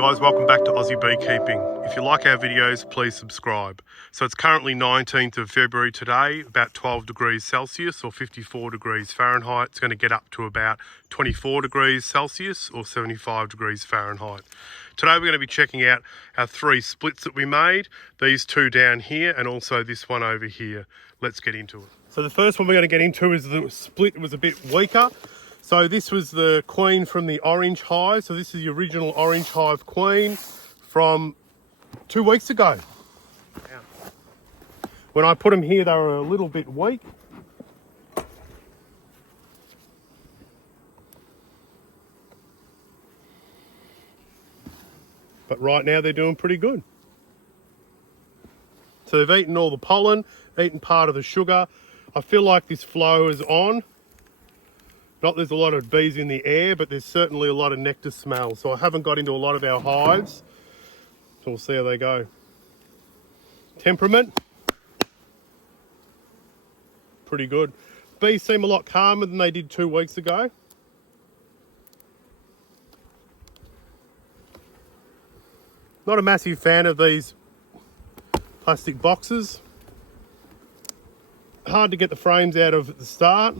guys, welcome back to Aussie Beekeeping. If you like our videos, please subscribe. So it's currently 19th of February today, about 12 degrees Celsius or 54 degrees Fahrenheit. It's going to get up to about 24 degrees Celsius or 75 degrees Fahrenheit. Today we're going to be checking out our 3 splits that we made, these 2 down here and also this one over here. Let's get into it. So the first one we're going to get into is the split was a bit weaker. So this was the queen from the orange hive. So this is the original orange hive queen from 2 weeks ago. When I put them here, they were a little bit weak. But right now they're doing pretty good. So they've eaten all the pollen, eaten part of the sugar. I feel like this flow is on. Not there's a lot of bees in the air, but there's certainly a lot of nectar smell. So I haven't got into a lot of our hives. So we'll see how they go. Temperament, pretty good. Bees seem a lot calmer than they did 2 weeks ago. Not a massive fan of these plastic boxes. Hard to get the frames out of at the start.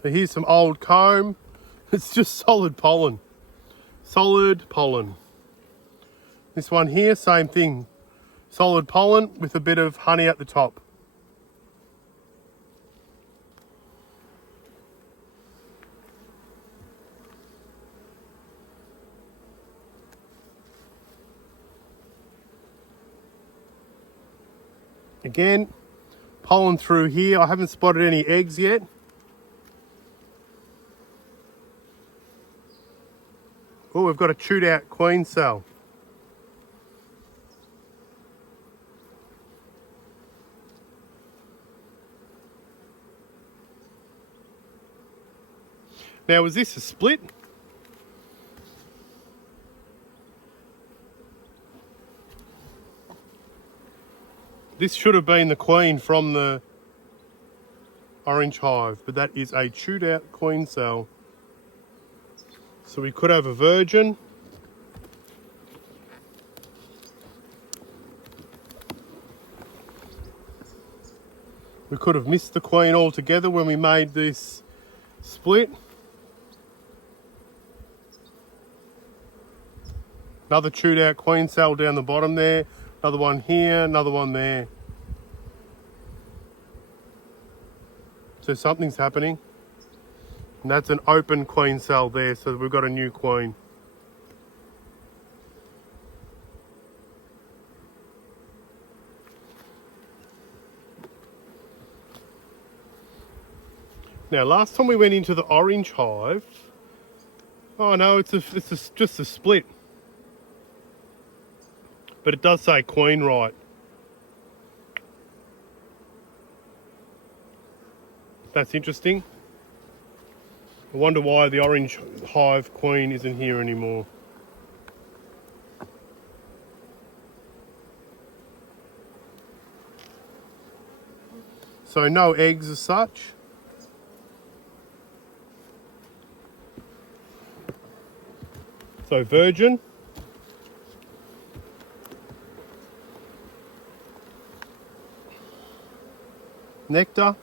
So here's some old comb. It's just solid pollen. Solid pollen. This one here, same thing. Solid pollen with a bit of honey at the top. Again, pollen through here. I haven't spotted any eggs yet. Oh, we've got a chewed out queen cell. Now, was this a split? This should have been the queen from the orange hive, but that is a chewed out queen cell. So we could have a virgin. We could have missed the queen altogether when we made this split. Another chewed out queen cell down the bottom there. Another one here, another one there. So something's happening. And that's an open queen cell there, so we've got a new queen. Now, last time we went into the orange hive, oh no, it's just a split. But it does say queen right. That's interesting. I wonder why the orange hive queen isn't here anymore. So no eggs as such. So virgin. Nectar.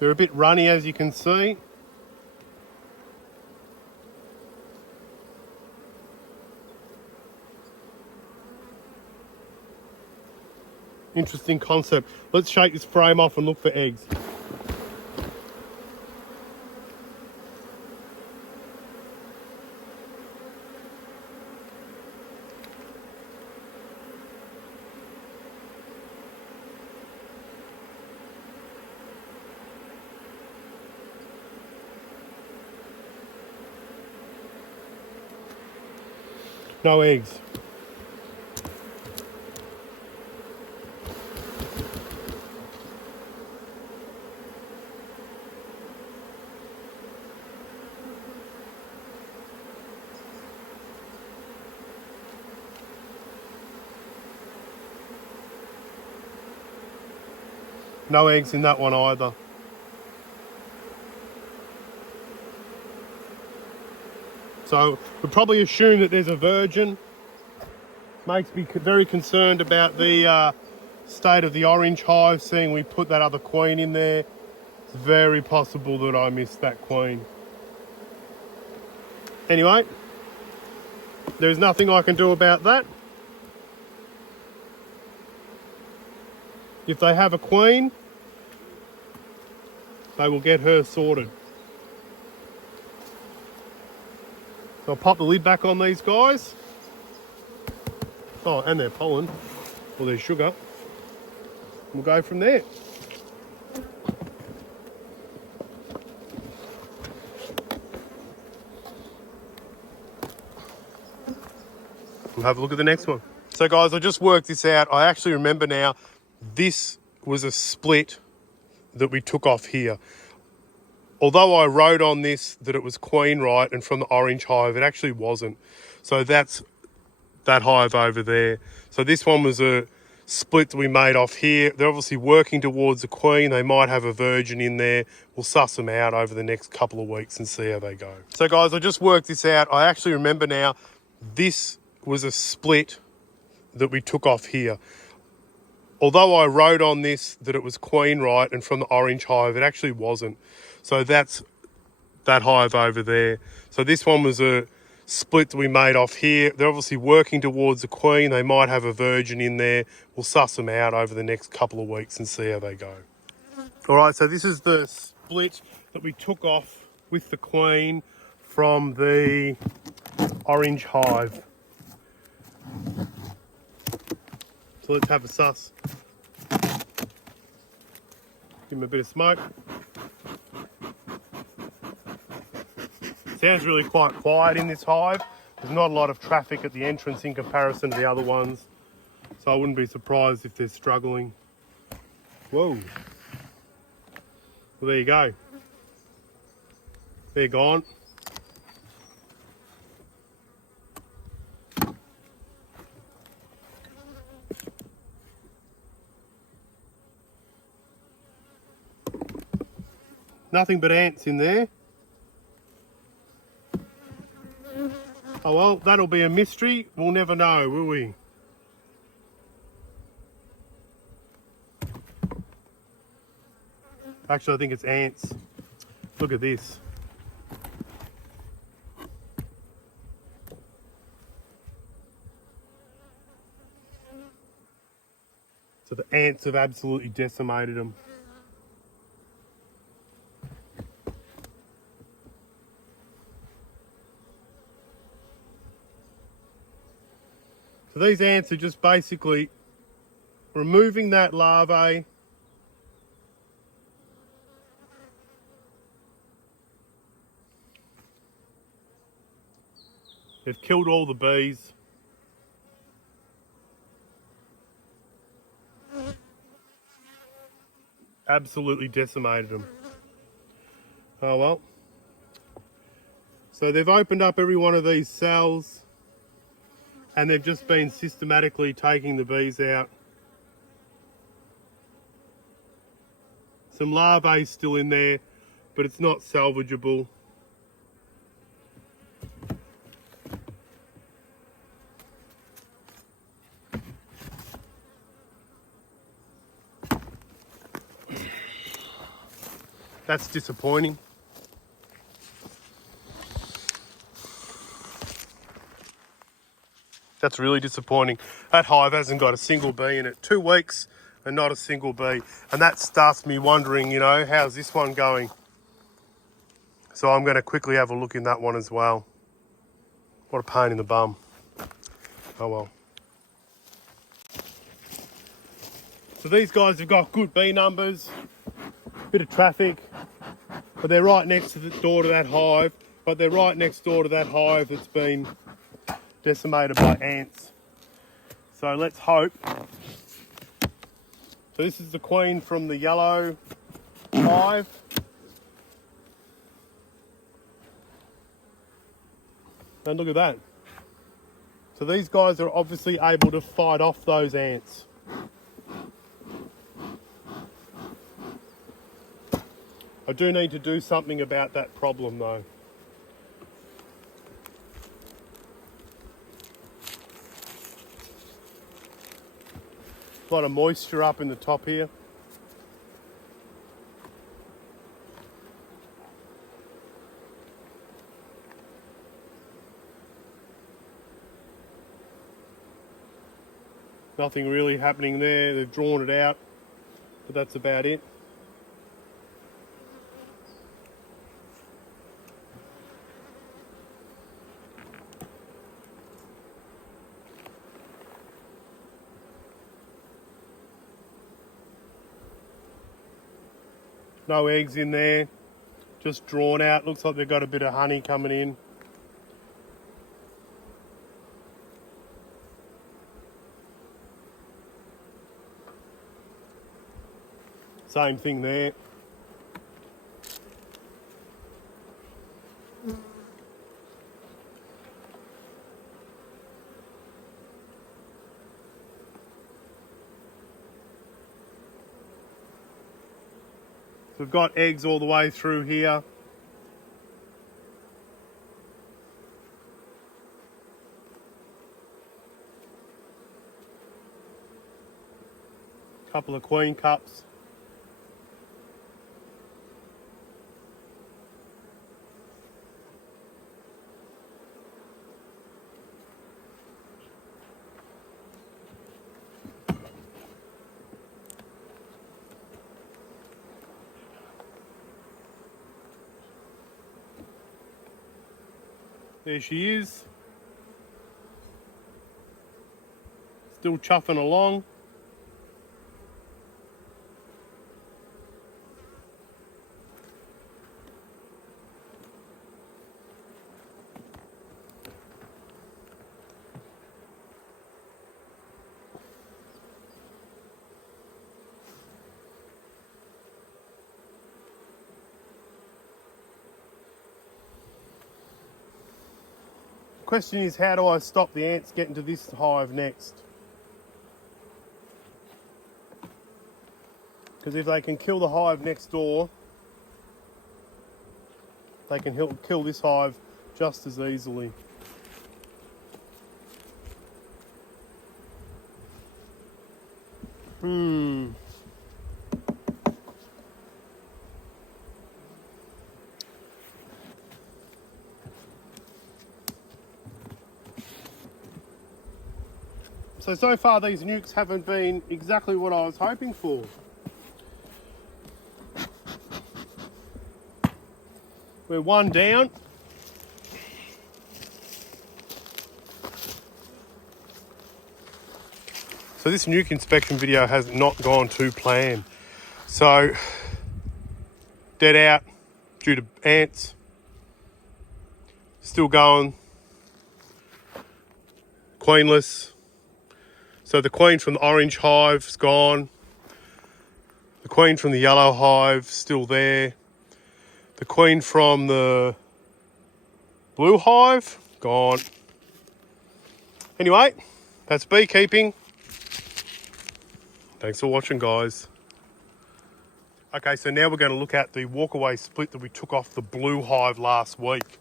They're a bit runny, as you can see. Interesting concept. Let's shake this frame off and look for eggs. No eggs. No eggs in that one either. So we'd probably assume that there's a virgin. Makes me very concerned about the state of the orange hive, seeing we put that other queen in there. It's very possible that I missed that queen. Anyway, there's nothing I can do about that. If they have a queen, they will get her sorted. So I'll pop the lid back on these guys. Oh, and their pollen, or their sugar. We'll go from there. We'll have a look at the next one. So guys, I just worked this out. I actually remember now, this was a split that we took off here. Although I wrote on this that it was queen right and from the orange hive, it actually wasn't. So that's that hive over there. So this one was a split that we made off here. They're obviously working towards a queen. They might have a virgin in there. We'll suss them out over the next couple of weeks and see how they go. So guys, I just worked this out. I actually remember now, this was a split that we took off here. Although I wrote on this that it was queen right and from the orange hive, it actually wasn't. So that's that hive over there. So this one was a split that we made off here. They're obviously working towards a queen. They might have a virgin in there. We'll suss them out over the next couple of weeks and see how they go. All right, so this is the split that we took off with the queen from the orange hive. So let's have a suss. Give them a bit of smoke. Sounds really quite quiet in this hive. There's not a lot of traffic at the entrance in comparison to the other ones. So I wouldn't be surprised if they're struggling. Whoa. Well, there you go. They're gone. Nothing but ants in there. Oh well, that'll be a mystery. We'll never know, will we? Actually, I think it's ants. Look at this. So the ants have absolutely decimated them. So these ants are just basically removing that larvae. They've killed all the bees. Absolutely decimated them. Oh well. So they've opened up every one of these cells and they've just been systematically taking the bees out. Some larvae still in there, but it's not salvageable. That's disappointing. That's really disappointing. That hive hasn't got a single bee in it. 2 weeks and not a single bee. And that starts me wondering, you know, how's this one going? So I'm going to quickly have a look in that one as well. What a pain in the bum. Oh well. So these guys have got good bee numbers, bit of traffic, but they're right next to the door to that hive. But they're right next door to that hive that's been decimated by ants. So let's hope. So this is the queen from the yellow hive. And look at that. So these guys are obviously able to fight off those ants. I do need to do something about that problem though. A lot of moisture up in the top here. Nothing really happening there. They've drawn it out, but that's about it. No eggs in there, just drawn out. Looks like they've got a bit of honey coming in. Same thing there. We've got eggs all the way through here. Couple of queen cups. There she is. Still chuffing along. Question is, how do I stop the ants getting to this hive next? Because if they can kill the hive next door, they can kill this hive just as easily. So far these nukes haven't been exactly what I was hoping for. We're one down. So this nuke inspection video has not gone to plan. So, dead out due to ants. Still going. Queenless. So the queen from the orange hive's gone. The queen from the yellow hive still there. The queen from the blue hive gone. Anyway, that's beekeeping. Thanks for watching, guys. Okay, so now we're going to look at the walkaway split that we took off the blue hive last week.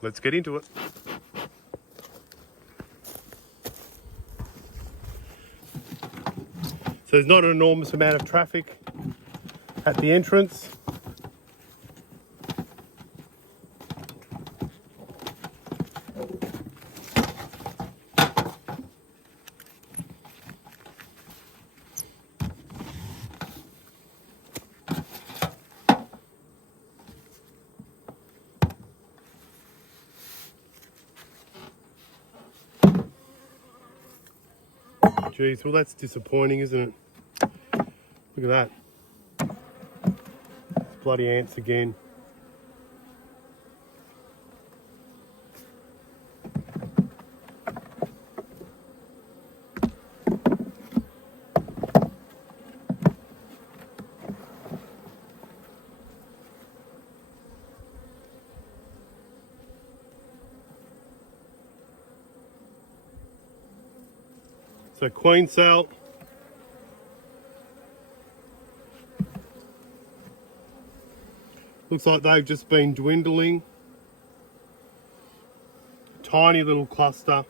Let's get into it. So there's not an enormous amount of traffic at the entrance. Geez, well that's disappointing, isn't it? Look at that. It's bloody ants again. So queen cell. Looks like they've just been dwindling. Tiny little cluster.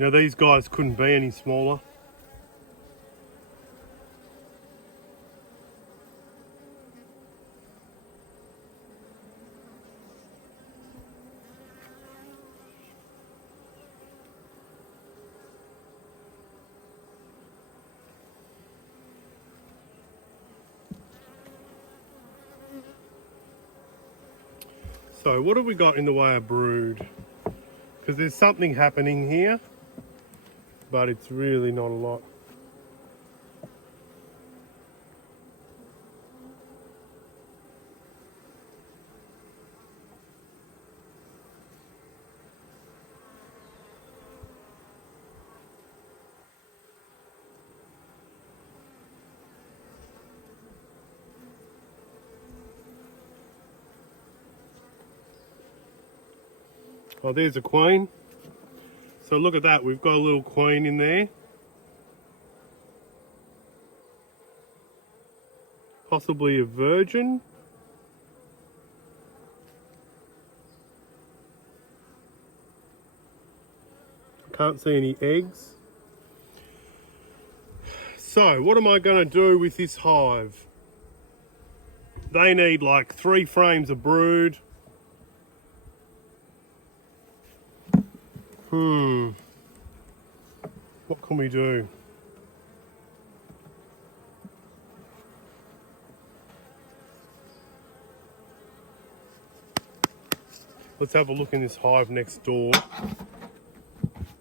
Now these guys couldn't be any smaller. So what have we got in the way of brood? Because there's something happening here, but it's really not a lot. Oh, there's a queen. So look at that, we've got a little queen in there. Possibly a virgin. Can't see any eggs. So what am I going to do with this hive? They need like 3 frames of brood. What can we do? Let's have a look in this hive next door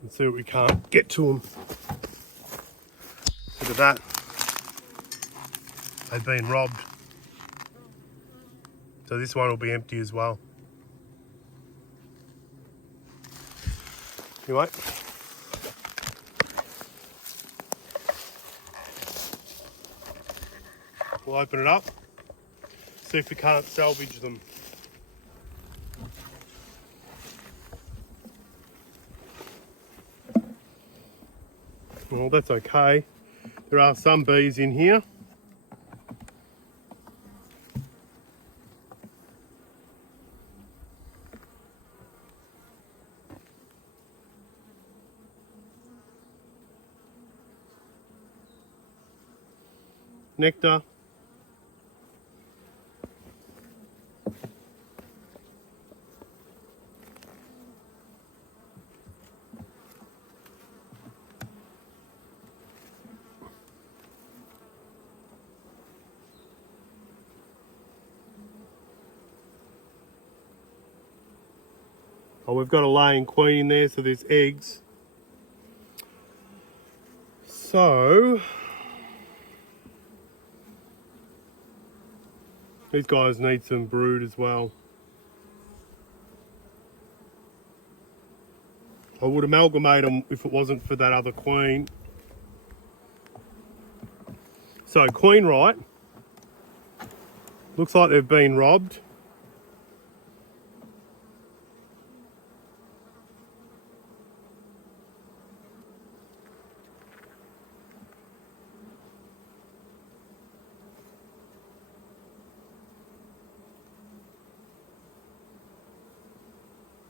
and see what we can't get to them. Look at that. They've been robbed. So this one will be empty as well. Anyway. We'll open it up, see if we can't salvage them. Well, that's okay. There are some bees in here. Nectar. Oh, we've got a laying queen in there, so there's eggs. So these guys need some brood as well. I would amalgamate them if it wasn't for that other queen. So queen right. Looks like they've been robbed.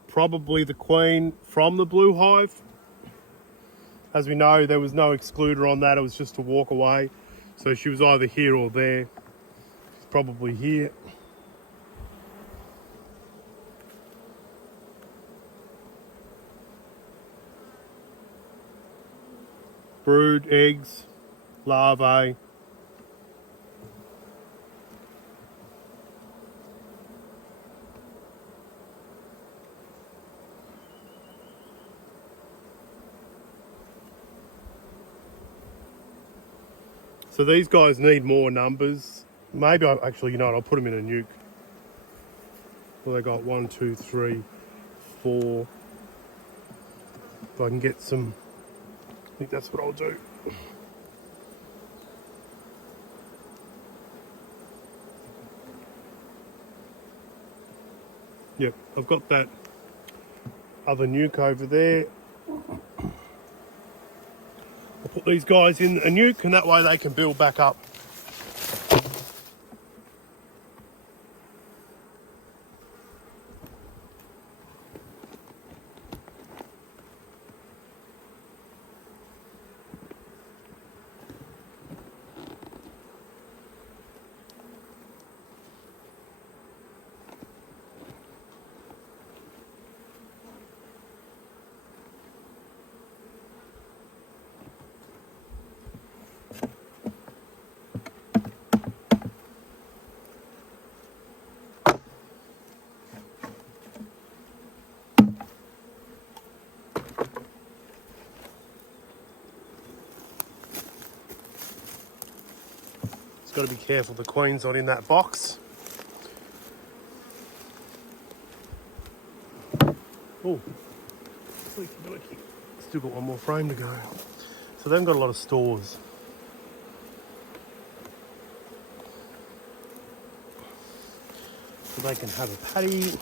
Probably the queen from the blue hive. As we know, there was no excluder on that, it was just to walk away. So she was either here or there. She's probably here. Brood, eggs, larvae. So these guys need more numbers. Maybe actually, you know what, I'll put them in a nuke. Well, they got 1, 2, 3, for, if I can get some, I think that's what I'll do. Yep, I've got that other nuke over there. I'll put these guys in a nuke and that way they can build back up. Got to be careful the queen's not in that box. Oh, leaky leaky. Still got one more frame to go. So they've got a lot of stores. So they can have a patty.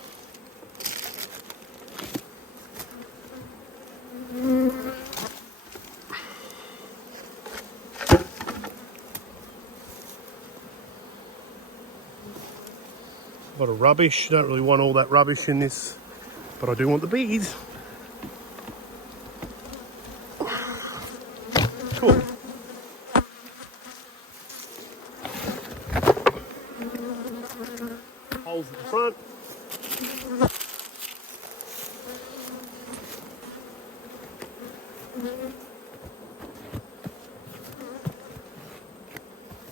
A lot of rubbish. Don't really want all that rubbish in this, but I do want the bees. Cool. Holes at the front.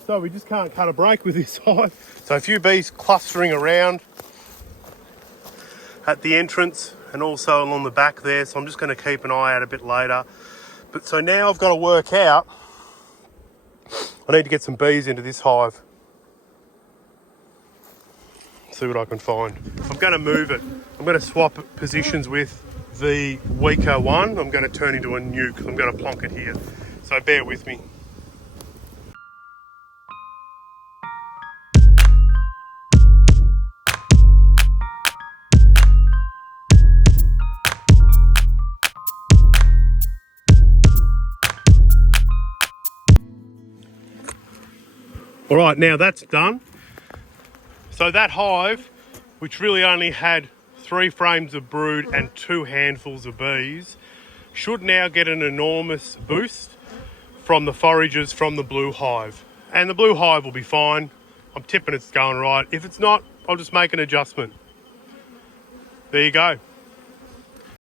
So we just can't cut a break with this hive. So a few bees clustering around at the entrance and also along the back there. So I'm just going to keep an eye out a bit later. But so now I've got to work out, I need to get some bees into this hive. See what I can find. I'm going to move it. I'm going to swap positions with the weaker one. I'm going to turn into a nuke. I'm going to plonk it here. So bear with me. All right, now that's done. So that hive, which really only had 3 frames of brood and 2 handfuls of bees, should now get an enormous boost from the forages from the blue hive. And the blue hive will be fine. I'm tipping it's going right. If it's not, I'll just make an adjustment. There you go.